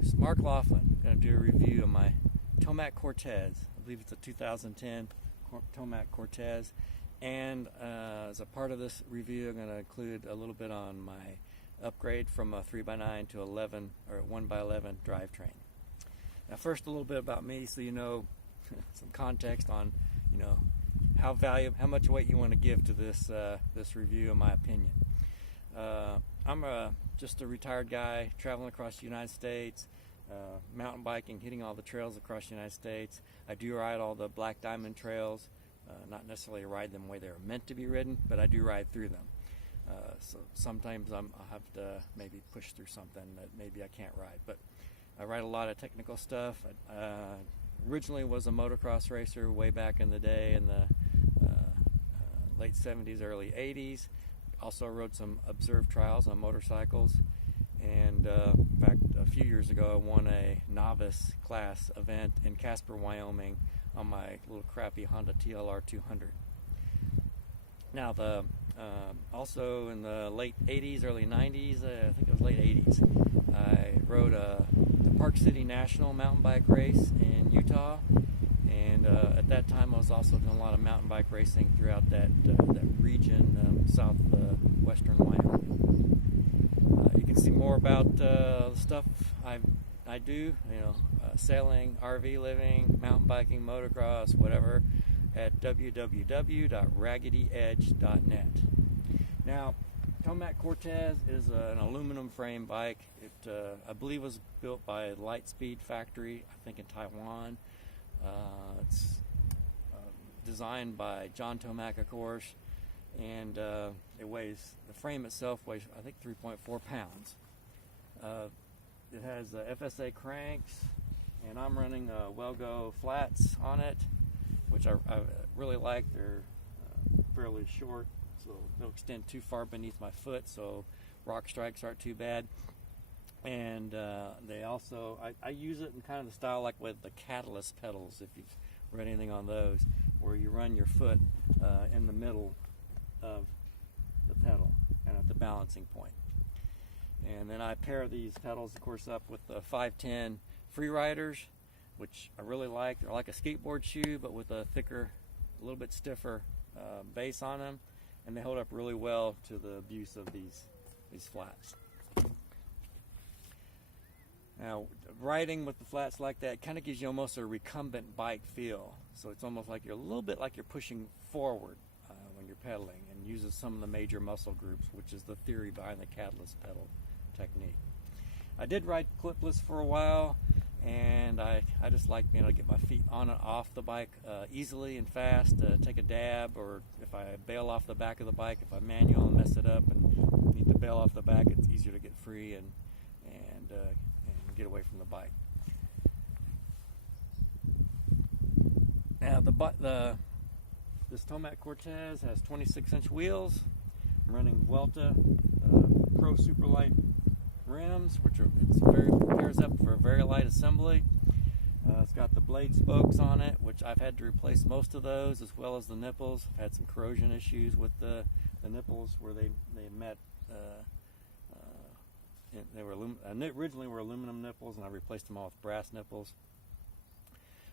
Reviews. Mark Laughlin, going to do a review of my Tomac Cortez. I believe it's a 2010 Tomac Cortez. And as a part of this review, I'm going to include a little bit on my upgrade from a 3x9 to 11 or 1x11 drivetrain. Now, first, a little bit about me, so you know some context on, how much weight you want to give to this this review, in my opinion. I'm just a retired guy traveling across the United States, mountain biking, hitting all the trails across the United States. I do ride all the Black Diamond trails, not necessarily ride them the way they were meant to be ridden, but I do ride through them. So sometimes I'll have to maybe push through something that maybe I can't ride. But I ride a lot of technical stuff. I originally was a motocross racer way back in the day in the late 70s, early 80s. Also rode some observed trials on motorcycles. And in fact, a few years ago, I won a novice class event in Casper, Wyoming on my little crappy Honda TLR 200. Now, also in the late 80s, early 90s, I think it was late 80s, I rode the Park City National mountain bike race in Utah. And at that time, I was also doing a lot of mountain bike racing throughout that region, southwestern Wyoming. You can see more about the stuff I do, sailing, RV living, mountain biking, motocross, whatever, at www.raggededge.net. Now, Tomac Cortez is an aluminum frame bike. It, I believe, was built by Lightspeed Factory, I think in Taiwan. It's designed by John Tomac, of course, and the frame itself weighs, I think, 3.4 pounds. It has FSA cranks, and I'm running Wellgo flats on it, which I really like. They're fairly short, so they'll extend too far beneath my foot, so rock strikes aren't too bad. And they also, I use it in kind of the style like with the Catalyst pedals, if you've read anything on those, where you run your foot in the middle of the pedal and at the balancing point. And then I pair these pedals, of course, up with the 510 Freeriders, which I really like. They're like a skateboard shoe, but with a thicker, a little bit stiffer base on them, and they hold up really well to the abuse of these flats. Now, riding with the flats like that kind of gives you almost a recumbent bike feel. So it's almost like you're a little bit like you're pushing forward when you're pedaling, and uses some of the major muscle groups, which is the theory behind the Catalyst pedal technique. I did ride clipless for a while, and I just like being able to get my feet on and off the bike easily and fast, take a dab, or if I bail off the back of the bike, if I manual and mess it up and need to bail off the back, it's easier to get free and get away from the bike. Now this Tomac Cortez has 26-inch wheels. I'm running Vuelta Pro Superlight rims, pairs up for a very light assembly. It's got the blade spokes on it, which I've had to replace most of those, as well as the nipples. I've had some corrosion issues with the nipples where they met. They were originally were aluminum nipples, and I replaced them all with brass nipples.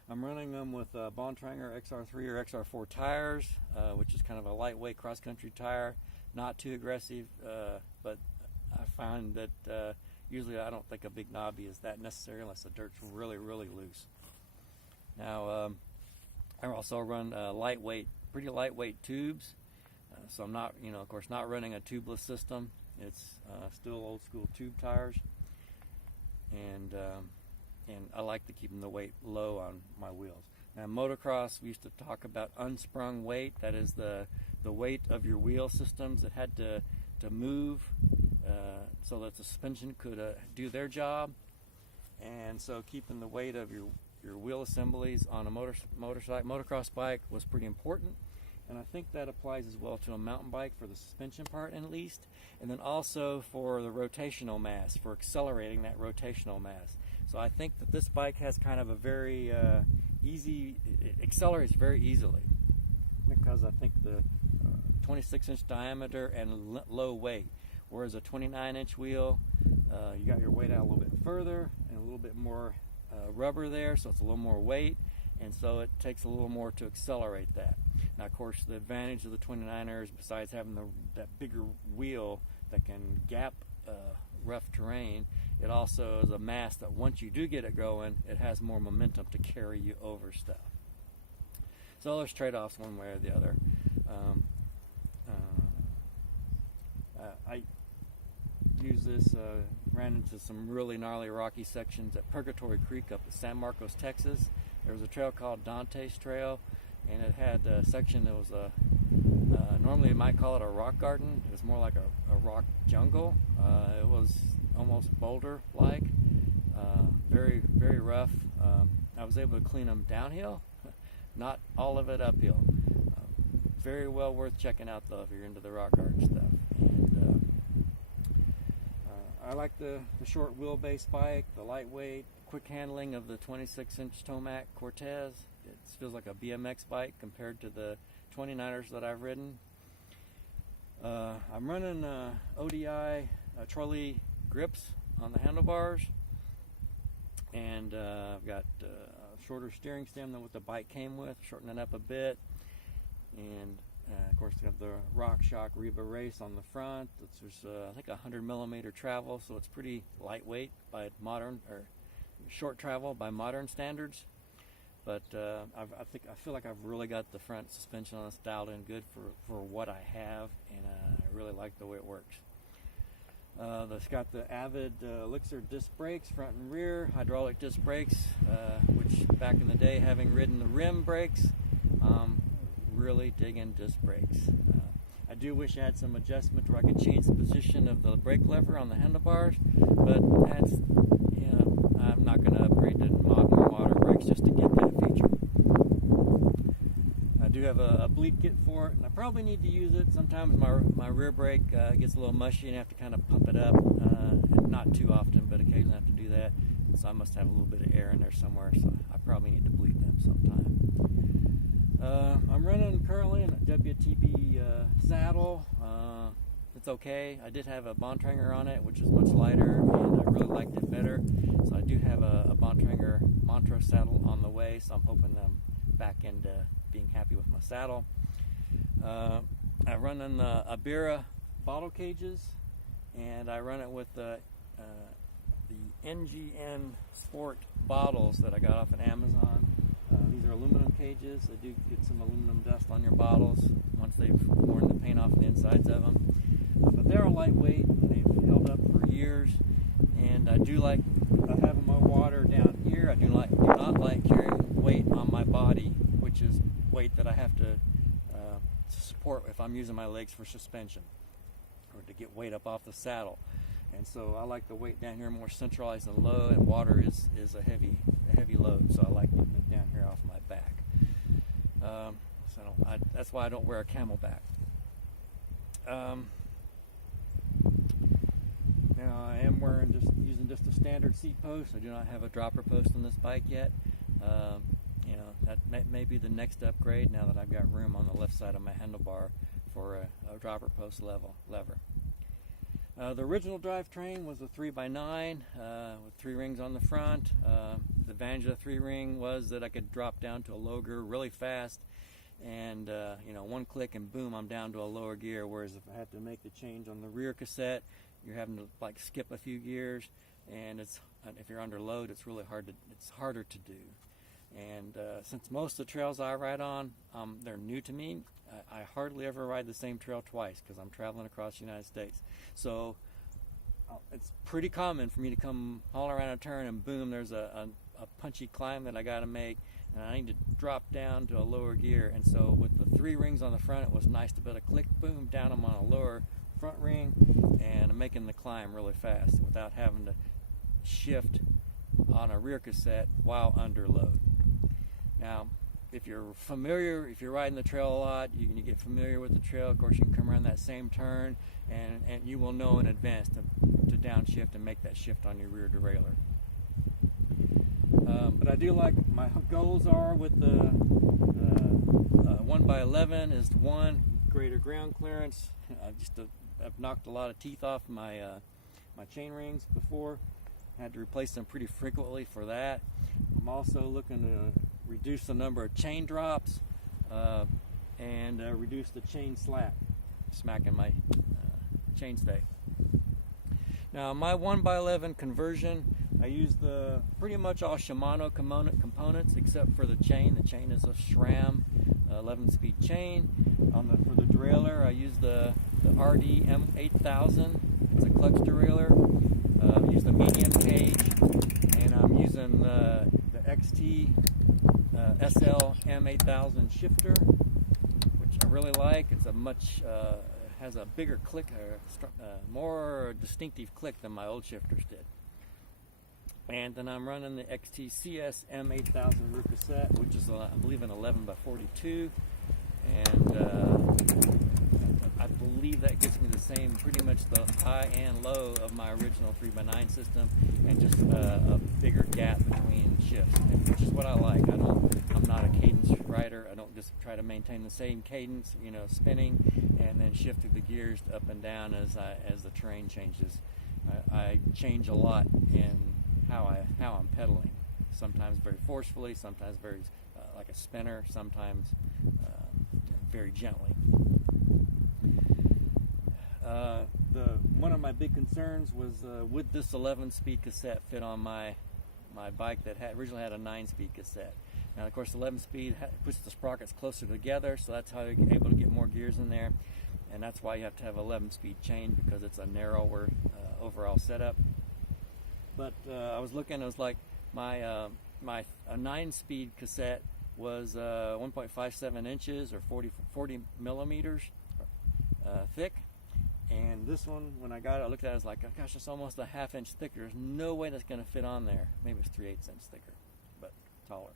I'm running them with Bontrager XR3 or XR4 tires, which is kind of a lightweight cross-country tire, not too aggressive, but I find that usually I don't think a big knobby is that necessary unless the dirt's really, really loose. Now, I also run pretty lightweight tubes, so I'm not, of course, not running a tubeless system. It's still old school tube tires, and I like to keep the weight low on my wheels. Now, motocross, we used to talk about unsprung weight. That is the weight of your wheel systems that had to move so that the suspension could do their job. And so keeping the weight of your wheel assemblies on a motocross bike was pretty important. And I think that applies as well to a mountain bike for the suspension part, at least, and then also for the rotational mass, for accelerating that rotational mass. So I think that this bike has kind of a very it accelerates very easily, because I think the 26-inch diameter and low weight. whereas a 29-inch wheel, you got your weight out a little bit further and a little bit more rubber there, so it's a little more weight, and so it takes a little more to accelerate that. Now, of course, the advantage of the 29ers, besides having that bigger wheel that can gap rough terrain, it also is a mass that once you do get it going, it has more momentum to carry you over stuff. So there's trade-offs one way or the other. I use this, ran into some really gnarly rocky sections at Purgatory Creek up in San Marcos, Texas. There was a trail called Dante's Trail, and it had a section that was normally you might call it a rock garden. It was more like a rock jungle. It was almost boulder-like, very, very rough. I was able to clean them downhill, not all of it uphill. Very well worth checking out, though, if you're into the rock garden stuff. And I like the short wheelbase bike, the lightweight, quick handling of the 26-inch Tomac Cortez. It feels like a BMX bike compared to the 29ers that I've ridden. I'm running ODI trolley grips on the handlebars, and I've got a shorter steering stem than what the bike came with, shortening it up a bit, and of course, got the RockShox Reba Race on the front. There's I think 100 millimeter travel, so it's pretty lightweight by modern, or short travel by modern standards. But I feel like I've really got the front suspension on this dialed in good for what I have, and I really like the way it works. It's got the Avid Elixir disc brakes, front and rear, hydraulic disc brakes, which back in the day, having ridden the rim brakes, really digging disc brakes. I do wish I had some adjustment where I could change the position of the brake lever on the handlebars, but that's, I'm not going to upgrade to modern water brakes just to get that feature. I do have a bleed kit for it, and I probably need to use it. Sometimes my rear brake gets a little mushy and I have to kind of pump it up, and not too often, but occasionally I have to do that. So I must have a little bit of air in there somewhere, so I probably need to bleed them sometime. I'm running currently in a WTB saddle. It's okay. I did have a Bontrager on it, which is much lighter, and I really liked it better. So I do have a Bontrager Montrose saddle on the way, so I'm hoping I'm back into being happy with my saddle. I run in the Abira bottle cages, and I run it with the NGN Sport bottles that I got off of Amazon. These are aluminum cages. They do get some aluminum dust on your bottles once they've worn the paint off the insides of them. But they're lightweight, and they've held up for years. And I do like having my water down here. I do not like carrying weight on my body, which is weight that I have to support if I'm using my legs for suspension or to get weight up off the saddle. And so I like the weight down here more centralized and low, and water is a heavy load, so I like getting it down here off my back. That's why I don't wear a camelback. Now I am using just a standard seat post. I do not have a dropper post on this bike yet. That may be the next upgrade now that I've got room on the left side of my handlebar for a dropper post lever. The original drivetrain was a 3x9 with 3 rings on the front. The advantage of the 3 ring was that I could drop down to a low gear really fast, and one click and boom, I'm down to a lower gear. Whereas if I had to make the change on the rear cassette, you're having to skip a few gears, and if you're under load, it's really harder to do. And since most of the trails I ride on, they're new to me. I hardly ever ride the same trail twice because I'm traveling across the United States. So it's pretty common for me to come all around a turn and boom, there's a punchy climb that I got to make, and I need to drop down to a lower gear. And so with the 3 rings on the front, it was nice to be able to click, boom, down them on a lower front ring, and making the climb really fast without having to shift on a rear cassette while under load. Now, if you're riding the trail a lot, you get familiar with the trail. Of course, you can come around that same turn, and you will know in advance to downshift and make that shift on your rear derailleur. But I do like, my goals are with the 1x11 is to greater ground clearance. I've knocked a lot of teeth off my my chain rings before. Had to replace them pretty frequently for that. I'm also looking to reduce the number of chain drops and reduce the chain slap, smacking my chain stay. Now my 1x11 conversion, I use the pretty much all Shimano components except for the chain. The chain is a SRAM 11-speed chain. For the derailleur, I use the RD M8000. It's a clutch derailleur. I use the medium cage, and I'm using the XT SL M8000 shifter, which I really like. It's a much has a bigger click, more distinctive click than my old shifters did. And then I'm running the XT CS M8000 rear cassette, which is I believe an 11x42, and I believe that gives me the same, pretty much the high and low of my original 3x9 system, and just a bigger gap between shifts, which is what I like. I'm not a cadence rider. I don't just try to maintain the same cadence, spinning, and then shifting the gears up and down as the terrain changes. I change a lot in how I'm pedaling. Sometimes very forcefully, sometimes very like a spinner, sometimes very gently. One of my big concerns was would this 11-speed cassette fit on my bike that originally had a 9-speed cassette. Now, of course, 11-speed puts the sprockets closer together, so that's how you're able to get more gears in there, and that's why you have to have 11-speed chain, because it's a narrower overall setup. But I was looking, it was like my a 9-speed cassette was 1.57 inches or 40 millimeters thick. And this one, when I got it, I looked at it, I was like, oh, gosh, it's almost a ½ inch thicker. There's no way that's going to fit on there. Maybe it's 3/8 inch thicker, but taller.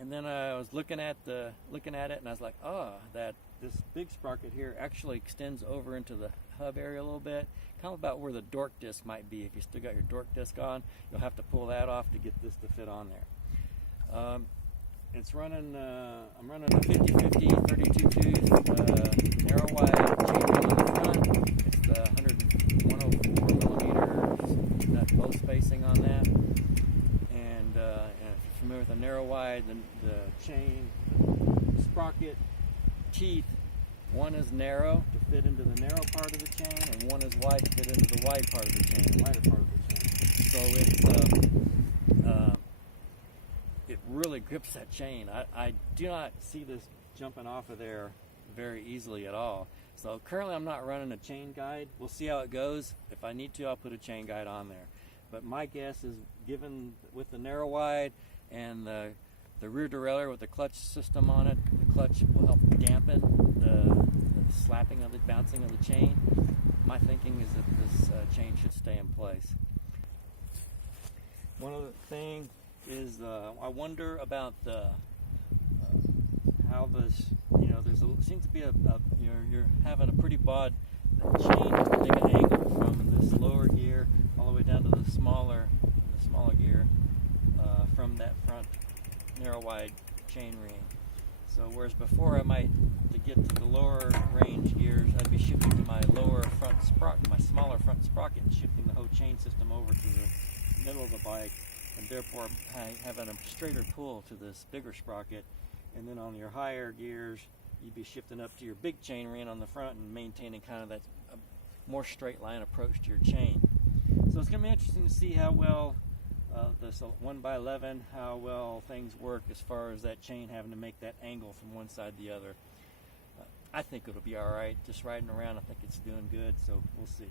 And then I was looking at it, and I was like, oh, that this big sprocket here actually extends over into the hub area a little bit, kind of about where the dork disc might be. If you still got your dork disc on, you'll have to pull that off to get this to fit on there. It's running, I'm running a 50/50 32 tooth narrow wide chain ring on the front. It's the 104 millimeters nut bolt spacing on that. And if you're familiar with a narrow wide, the chain, the sprocket teeth, one is narrow to fit into the narrow part of the chain, and one is wide to fit into the wide part of the chain, the wider part of the chain. So it really grips that chain. I do not see this jumping off of there very easily at all. So currently I'm not running a chain guide. We'll see how it goes. If I need to, I'll put a chain guide on there. But my guess is, given with the narrow wide and the rear derailleur with the clutch system on it, the clutch will help dampen the slapping of the bouncing of the chain. My thinking is that this chain should stay in place. One other thing is I wonder about how this, seems to be you're having a pretty broad chain to take an angle from this lower gear all the way down to the smaller gear from that front narrow wide chain ring. So whereas before I might, to get to the lower range gears, I'd be shifting to my lower front sprocket, my smaller front sprocket, and shifting the whole chain system over to the middle of the bike, and therefore having a straighter pull to this bigger sprocket. And then on your higher gears, you'd be shifting up to your big chain ring on the front and maintaining kind of that more straight line approach to your chain. So it's going to be interesting to see how well this 1x11, how well things work as far as that chain having to make that angle from one side to the other. I think it'll be all right. Just riding around, I think it's doing good, so we'll see.